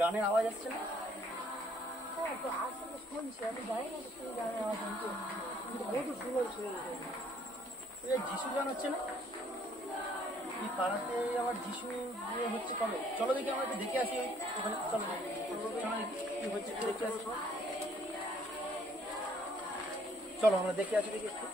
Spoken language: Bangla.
গানের আওয়াজ আসছে না? হ্যাঁ তো আসলে শুনছি, আমি জানি না তুমি গানের আওয়াজ শুনছি, কিন্তু বহুত সুন্দর শুনছি। যিশু গান হচ্ছে না? এই পাড়াতে আবার যিশু দিয়ে হচ্ছে কবে? চলো দেখি আমরা একটু দেখে আসি ওখানে। চলো চলো কি হচ্ছে দেখে আসি। চলো আমরা দেখে আসি দেখি একটু।